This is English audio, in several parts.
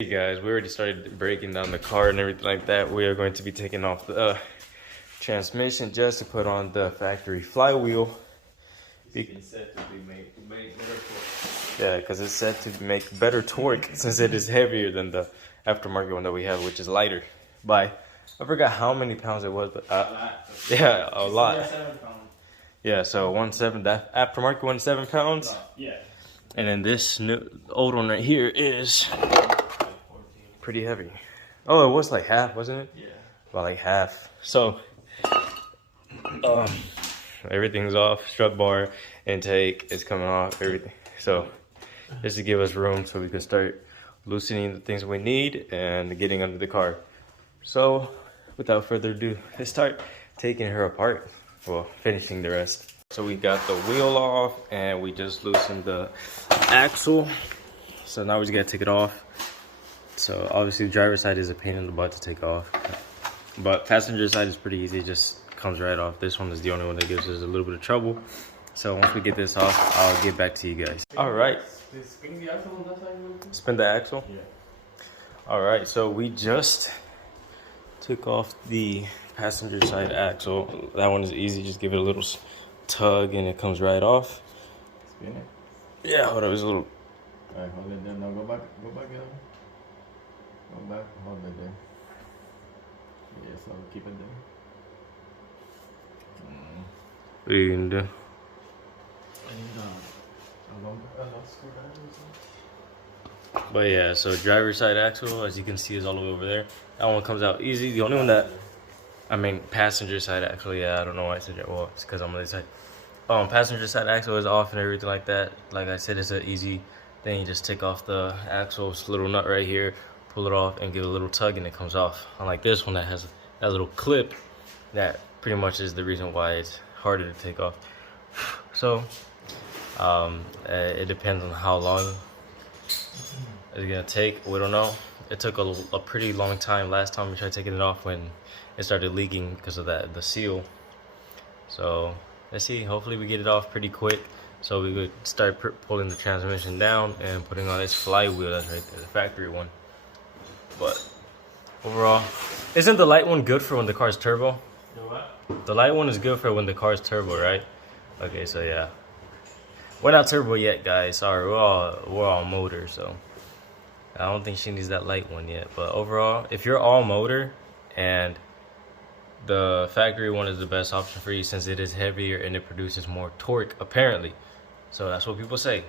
Hey guys, we already started breaking down the car and everything like that. We are going to be taking off the transmission just to put on the factory flywheel. It's said to be made better torque. Yeah, because it's set to make better torque since it is heavier than the aftermarket one that we have, which is lighter by, I forgot how many pounds it was, but yeah, a lot. Yeah, so 1.7, that aftermarket 1.7 pounds. Yeah. And then this new old one right here is pretty heavy. Oh, it was like half, wasn't it? Yeah. About like half. So everything's off. Strut bar, intake is coming off, everything. So just to give us room so we can start loosening the things we need and getting under the car. So without further ado, let's start taking her apart. Well, finishing the rest. So we got the wheel off and we just loosened the axle. So now we just gotta take it off. So obviously the driver's side is a pain in the butt to take off, but passenger side is pretty easy, it just comes right off. This one is the only one that gives us a little bit of trouble. So once we get this off, I'll get back to you guys. All right. Spin the axle on that side? Spin the axle? Yeah. All right, so we just took off the passenger side axle. That one is easy, just give it a little tug and it comes right off. Spin it? Yeah, hold up, it's a little. All right, hold it there. Now go back, Go back, hold it there. Yeah, so keep it there. What are you gonna do? And a long screwdriver or something? But yeah, so driver's side axle, as you can see, is all the way over there. That one comes out easy. The only one that, I mean, passenger side axle, yeah, I don't know why I said that. Well, it's because I'm on this side. Passenger side axle is off and everything like that. Like I said, it's an easy thing. You just take off the axle, it's a little nut right here, pull it off and give it a little tug and it comes off. Unlike this one that has that little clip, that pretty much is the reason why it's harder to take off. So it depends on how long it's gonna take. We don't know. It took a pretty long time last time we tried taking it off when it started leaking because of the seal. So let's see, hopefully we get it off pretty quick so we could start pulling the transmission down and putting on this flywheel that's right there, the factory one. But overall, isn't the light one good for when the car's turbo? The what? The light one is good for when the car's turbo, right? Okay, so yeah, we're not turbo yet, guys. Sorry, we're all motor, so I don't think she needs that light one yet. But overall, if you're all motor and the factory one is the best option for you since it is heavier and it produces more torque, apparently. So that's what people say.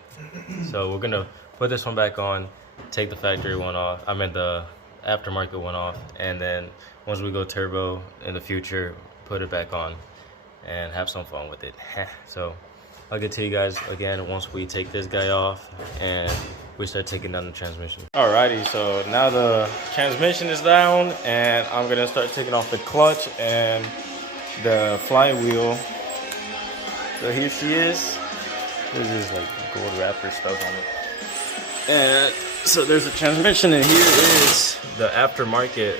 So we're gonna put this one back on, take the factory one off, I mean the aftermarket one off, and then once we go turbo in the future, put it back on and have some fun with it. So I'll get to you guys again once we take this guy off and we start taking down the transmission. Alrighty, so now the transmission is down and I'm gonna start taking off the clutch and the flywheel. So here she is. There's this like gold wrapper stuff on it. And so there's the transmission and here is the aftermarket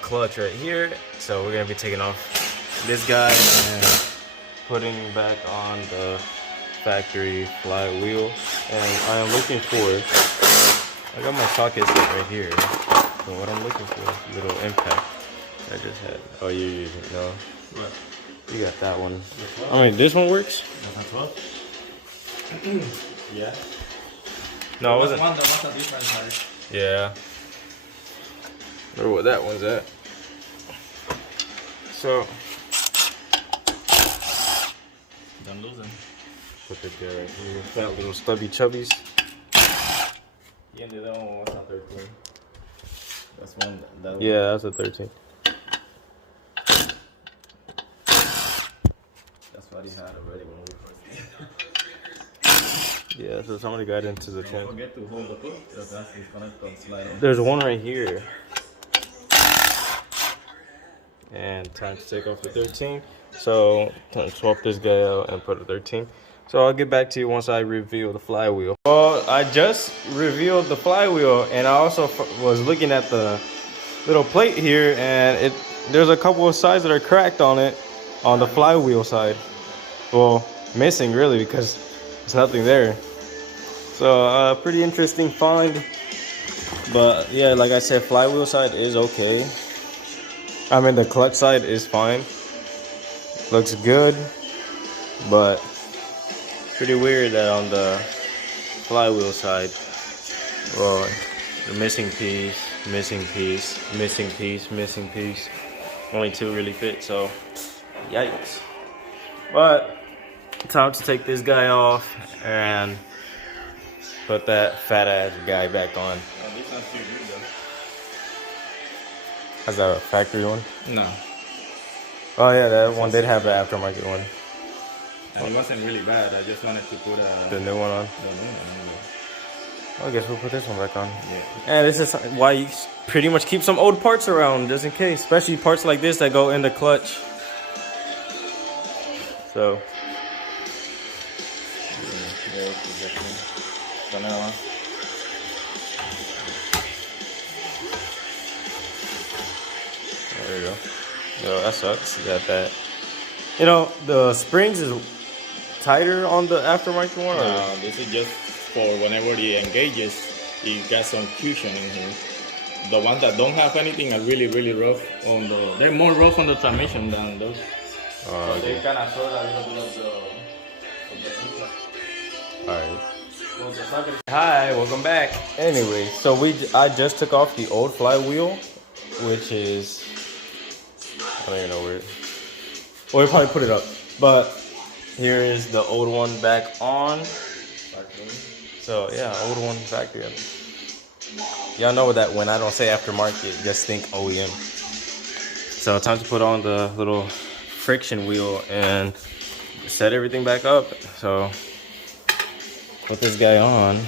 clutch right here. So we're gonna be taking off this guy and putting back on the factory flywheel. And I am looking for, I got my socket set right here. So what I'm looking for is a little impact I just had. Oh, you're using it? No. What? You got that one. I mean, this one works? That's what? Yeah. No, it wasn't. What's the difference, Harry? Yeah. Wonder what that one's at. So. Don't lose them. Put it there right here. That little stubby chubbies. Yeah, the other one was not 13. That's one. That one. Yeah, that's a 13. That's what he had already when we first did. Yeah, so somebody got into the Don't trans. forget to hold the foot because that's disconnected on slide. There's one right here. And time to take off the 13. So time to swap this guy out and put a 13. So I'll get back to you once I reveal the flywheel. Well, I just revealed the flywheel and I also was looking at the little plate here and there's a couple of sides that are cracked on it on the flywheel side. Well, missing really because there's nothing there. So pretty interesting find. But yeah, like I said, flywheel side is okay. I mean, the clutch side is fine. Looks good, but pretty weird that on the flywheel side, well, the missing piece, missing piece, missing piece, missing piece. Only two really fit, so yikes. But time to take this guy off and put that fat ass guy back on. Oh, this one's too good though. Is that a factory one? No. Oh yeah, that one did have the aftermarket one. And it wasn't really bad. I just wanted to put The new one on. the new one. Well, I guess we'll put this one back on. Yeah. And this is why you pretty much keep some old parts around, just in case. Especially parts like this that go in the clutch. So. So now, There you go. Yo, that sucks. You got that. You know, the springs is tighter on the aftermarket one? Or? this is just for whenever it engages, it got some cushion in here. The ones that don't have anything are really, really rough on the. They're more rough on the transmission than those. Oh, okay. They kind of sort of a little bit of the. Alright. Hi, welcome back. Anyway, so I just took off the old flywheel, which is, I don't even know where. We'll probably put it up, but here is the old one back on. So yeah, old one factory. Y'all know that when I don't say aftermarket, just think OEM. So time to put on the little friction wheel and set everything back up. So put this guy on.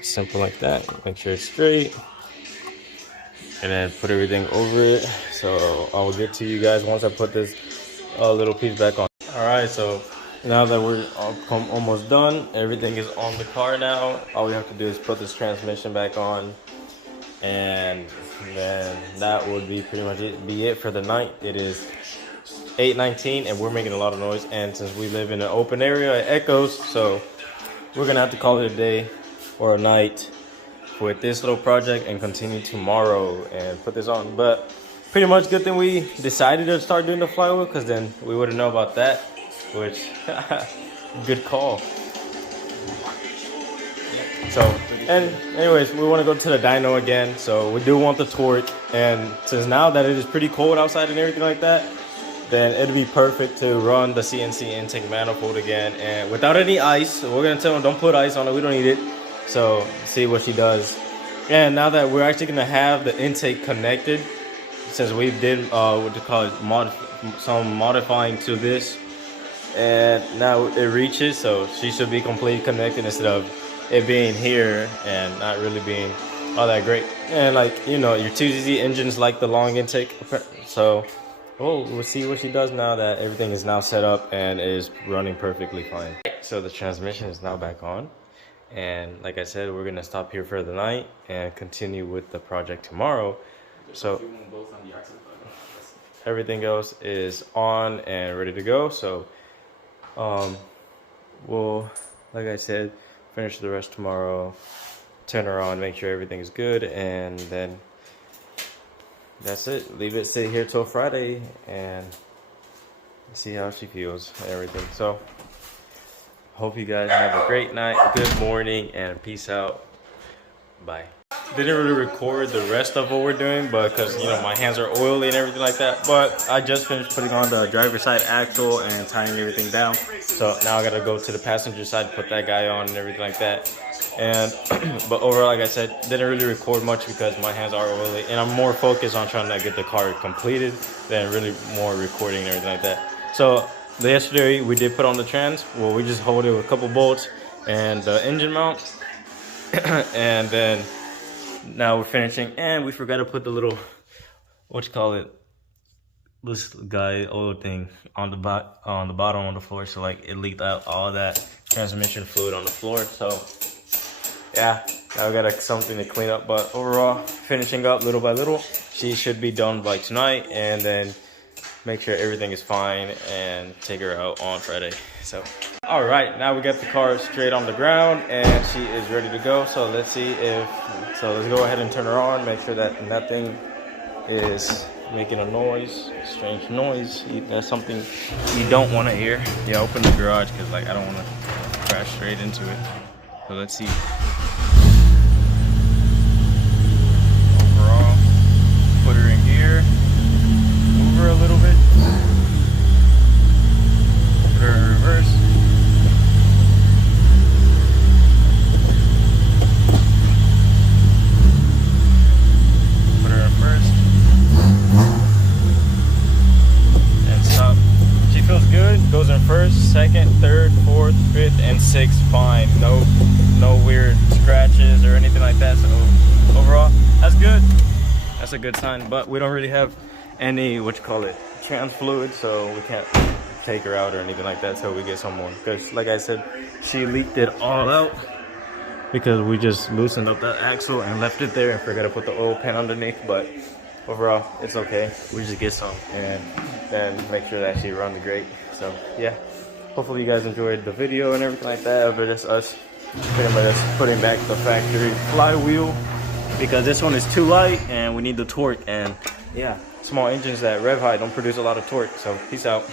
Simple like that. Make sure it's straight. And then put everything over it. So I will get to you guys once I put this little piece back on. Alright, so now that we're almost done, everything is on the car now. All we have to do is put this transmission back on. And then that would be pretty much it for the night. It is 8:19 and we're making a lot of noise, and since we live in an open area, it echoes, so we're gonna have to call it a day or a night with this little project and continue tomorrow and put this on. But pretty much good thing we decided to start doing the flywheel, because then we wouldn't know about that, which good call. So, and anyways, we want to go to the dyno again, so we do want the torque, and since now that it is pretty cold outside and everything like that, then it'd be perfect to run the CNC intake manifold again, and without any ice. So we're gonna tell them don't put ice on it, we don't need it. So see what she does. And now that we're actually gonna have the intake connected, since we did what you call it, some modifying to this, and now it reaches, so she should be completely connected instead of it being here and not really being all that great. And like, you know, your 2ZZ engines like the long intake, so we'll see what she does now that everything is now set up and is running perfectly fine. So the transmission is now back on, and like I said, we're gonna stop here for the night and continue with the project tomorrow. So everything else is on and ready to go. So we'll, like I said, finish the rest tomorrow, turn her on, make sure everything is good, and then that's it. Leave it sit here till Friday and see how she feels and everything. So hope you guys have a great night, good morning, and peace out. Bye. Didn't really record the rest of what we're doing, but because, you know, my hands are oily and everything like that. But I just finished putting on the driver's side axle and tying everything down. So now I gotta go to the passenger side, put that guy on and everything like that. And but overall, like I said, didn't really record much because my hands are oily, and I'm more focused on trying to get the car completed than really more recording and everything like that. So yesterday we did put on the trans. Well, we just hold it with a couple bolts and the engine mount, and then now we're finishing, and we forgot to put the little, what you call it, this guy oil thing on the bottom of the floor. So like it leaked out all that transmission fluid on the floor. So yeah, now we got something to clean up. But overall, finishing up little by little. She should be done by tonight, and then make sure everything is fine and take her out on Friday. So All right, now we got the car straight on the ground and she is ready to go. So let's see if, so let's go ahead and turn her on, make sure that nothing is making a noise, strange noise. That's something you don't want to hear. Yeah, open the garage because like I don't want to crash straight into it. So let's see. Overall, put her in gear, move her a little bit, put her in reverse. Goes in first, second, third, fourth, fifth, and sixth fine. No weird scratches or anything like that. So overall, that's good. That's a good sign. But we don't really have any trans fluid, so we can't take her out or anything like that till we get some more. Because like I said, she leaked it all out because we just loosened up that axle and left it there and forgot to put the oil pan underneath. But overall, it's okay. We just get some and then make sure that she runs great. So yeah, hopefully you guys enjoyed the video and everything like that. Over just us pretty much putting back the factory flywheel because this one is too light and we need the torque. And yeah, small engines that rev high don't produce a lot of torque. So peace out.